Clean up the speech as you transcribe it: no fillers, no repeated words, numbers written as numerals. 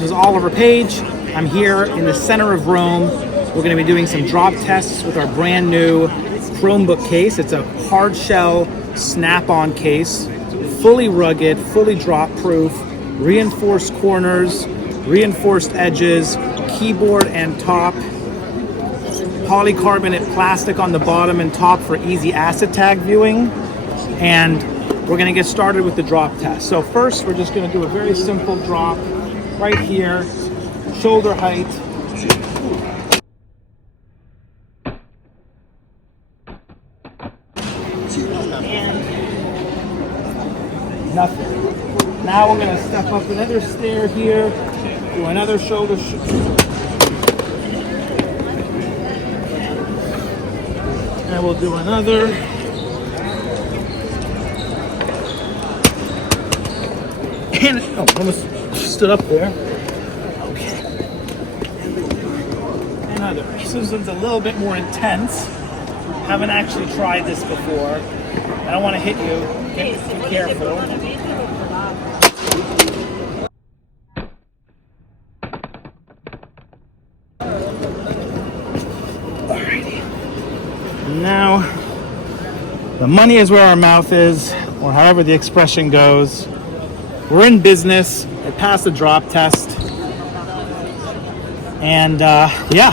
This is Oliver Page. I'm here in the center of Rome. We're going to be doing some drop tests with our brand new Chromebook case. It's a hard shell snap-on case, fully rugged, fully drop-proof, reinforced corners, reinforced edges, keyboard and top, polycarbonate plastic on the bottom and top for easy acid tag viewing. And we're going to get started with the drop test. So first, we're just going to do a very simple drop right here, shoulder height. And nothing. Now we're going to step up another stair here, do another shoulder. And we'll do another. And almost stood up there. Okay. Another. This one's a little bit more intense. Haven't actually tried this before. I don't want to hit you. Be careful. Alrighty. Now, the money is where our mouth is, or however the expression goes. We're in business. I passed the drop test. And yeah.